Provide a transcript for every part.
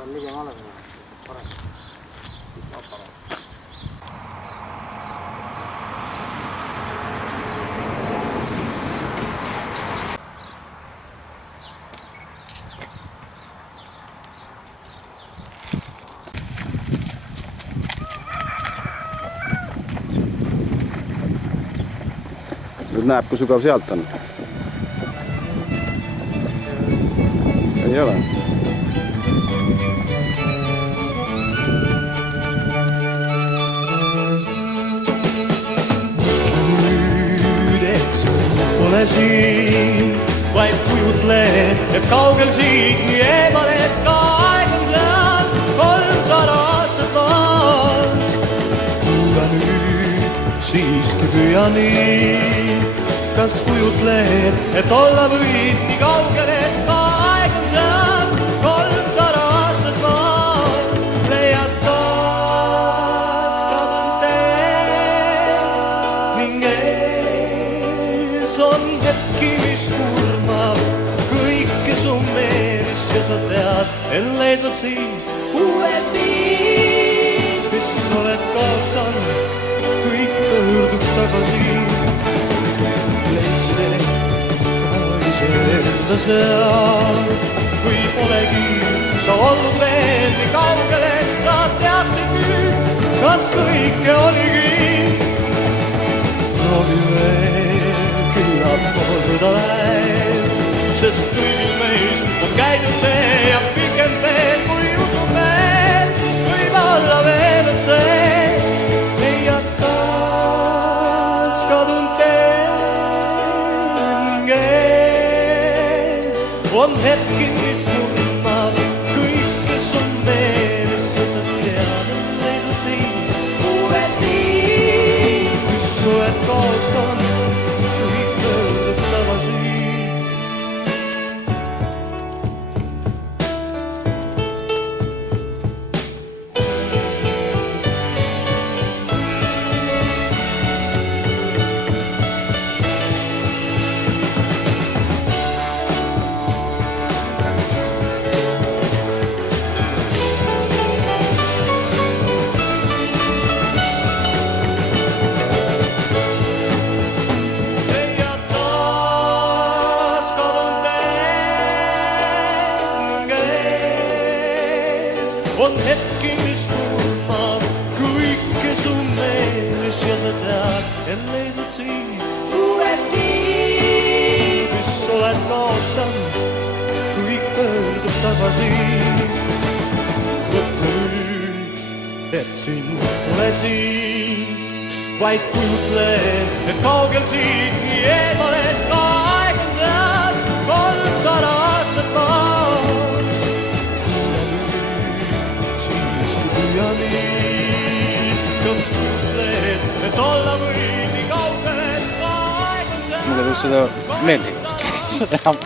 peal ligemale parem. Nüüd näeb, kui sügav sealt on. Ei ole. Nüüd, et sul pole siin, vaid kujutle, et kaugel siit nii eemal, et ka aeg on seal 300 aastat maas. Kuula nüüd, siiski püüa nii, kas kujutled, et olla võid nii kaugel, et ka aeg on seal 300 aastat maas. Leiad taas kadunud tee ning ees on hetki, mis kurmab kõike su meeles ja sa tead, et leidvad siis uued tiid, mis oled kaotanud, kõik pöörduks tagasi. Enda seal või polegi sa olnud veel nii kaugel, et sa teadsid nüüd, kas kõike oligi. Proovi veel, küllap korda läheb, sest kõigil meist on käidud tee ja pikem veel, kui usume, võib olla veel on see, leiad taas kadunud tee. On hetki, mis nurmab kõike sun meeles ja sa tead, et leidnud siis uued tiid, mis oled kaotanud, kõik pöördub tagasi. On hetki, mis kurmab kõike su meeles ja sa tead, et leidnud siis uued tiid, mis oled kaotanud, kõik pöördub tagasi. Mõtle nüüd, et sind pole siin, vaid kujutle, et kaugel siit nii eemal, et ka aeg on seal 300 aastat maas. Kas kujutled, et olla või nii kaugel, et ka aeg on seal. Mulle tuleb seda meeldib. Seda enam.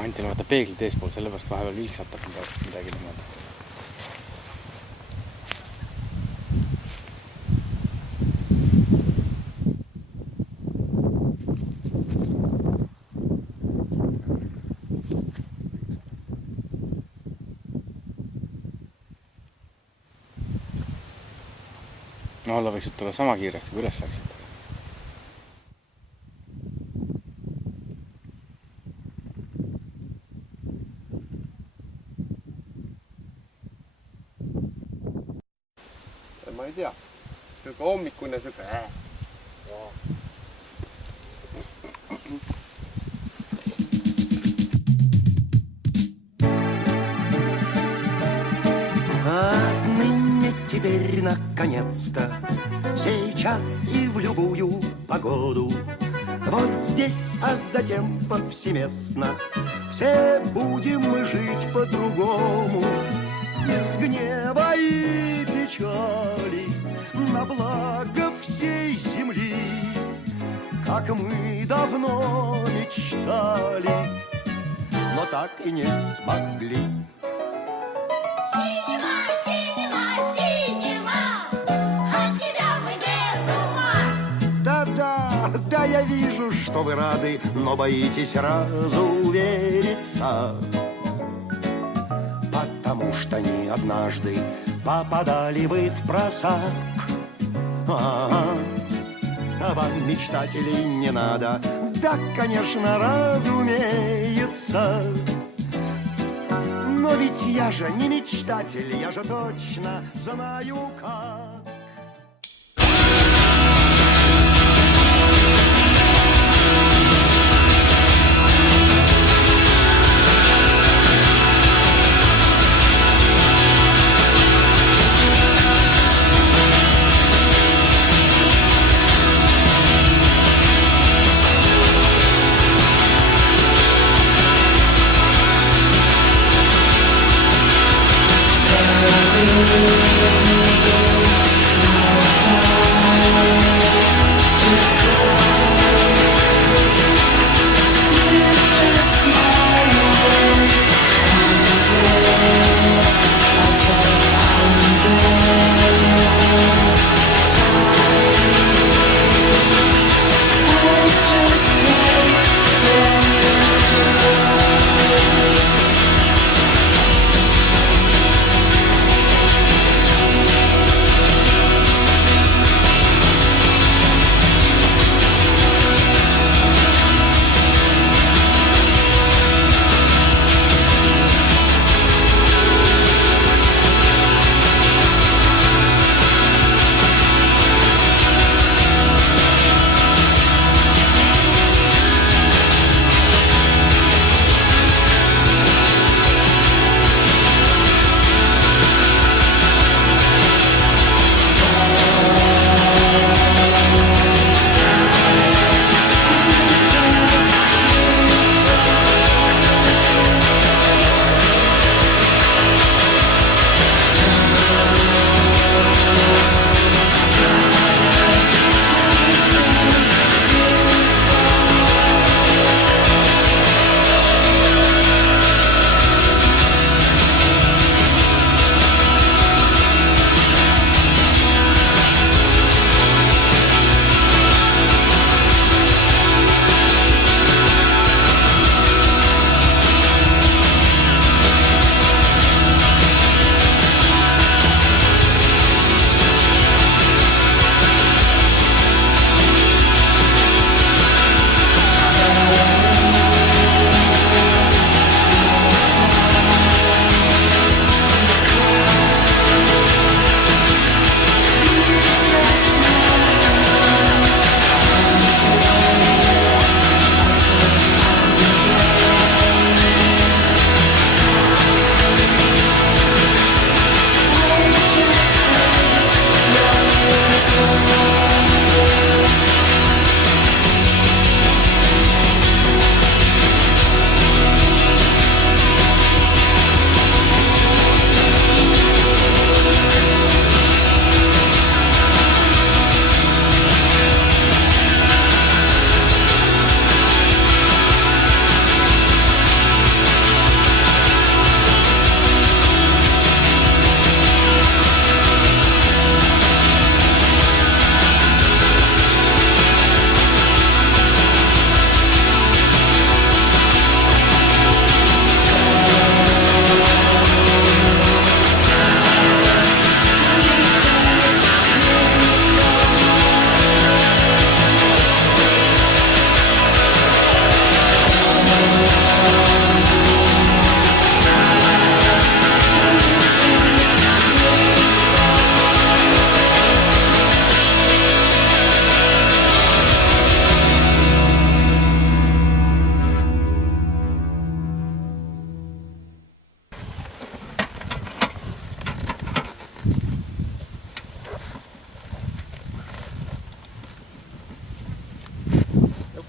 Antil vaata peeglid eespool, sellepärast vahepeal vilksatab midagi niimoodi. No alla võiksid tulla sama kiiresti, kui üles läksid. Ma ei tea, siuke hommikune siuke Отныне теперь наконец-то, сейчас и в любую погоду, вот здесь, а затем повсеместно, все будем мы жить по-другому, без гнева и печали, на благо всем. как мы давно мечтали, но так и не смогли. Синема, синема, синема, от тебя мы без ума. Да, я вижу, что вы рады, но боитесь разувериться, потому что не однажды попадали вы в просак. А вам, мечтателей, не надо. Да, конечно, разумеется. Но ведь я же не мечтатель, я же точно знаю как.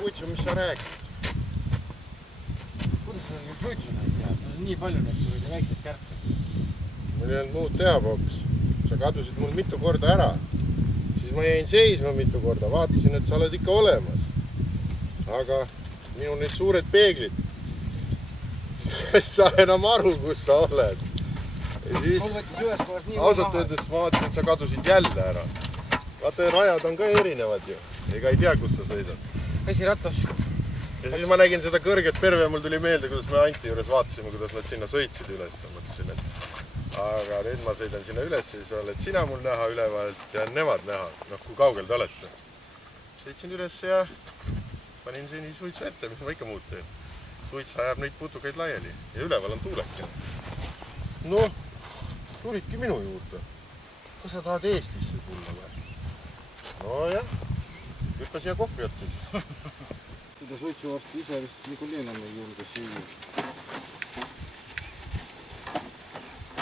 Kutsu, mis sa räägid? Kuidas sa nagu suitsunad teha? Sa on nii palju neid kui väiksed kärped. Mul ei olnud muud teha, Poks. Sa kadusid mul mitu korda ära. Siis ma jäin seisma mitu korda. Vaatasin, et sa oled ikka olemas. aga minu need suured peeglid ei saa enam aru, kus sa oled. Ja siis ausalt öeldes ma vaatasin, et sa kadusid jälle ära. Vaata, rajad on ka erinevad ju. Ega ei tea, kus sa sõidad. Esiratas. Ja siis ma nägin seda kõrget perve, mul tuli meelde, kuidas me Anti juures vaatasime, kuidas nad sinna sõitsid üles. Mõtlesin, et aga nüüd ma sõidan sinna üles, siis oled sina mul näha ülevalt ja nemad näha. Noh, kui kaugel te olete. Sõitsin üles ja panin seni suitsu ette, mis ma ikka muud teen. Suits ajab neid putukaid laiali ja üleval on tuuleke. Noh, tulidki minu juurde. Kas sa tahad Eestisse tulla või? No jah, hüppa siia kohvi otsa siis. Seda suitsu varsti ise vist niikuinii enam ei julge süüa.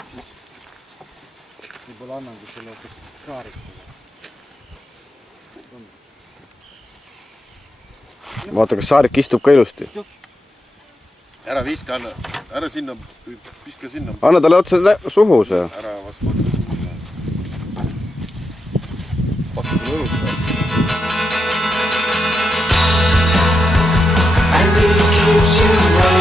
Siis võib-olla annangi selle hoopis Saarikule. Vaata, kas Saarik istub ka ilusti. Ära viska, ära sinna, viska sinna. Anna talle otsa suhu see. Ära vastu otsa suhu. Vastu talle õlut. And he keeps you running.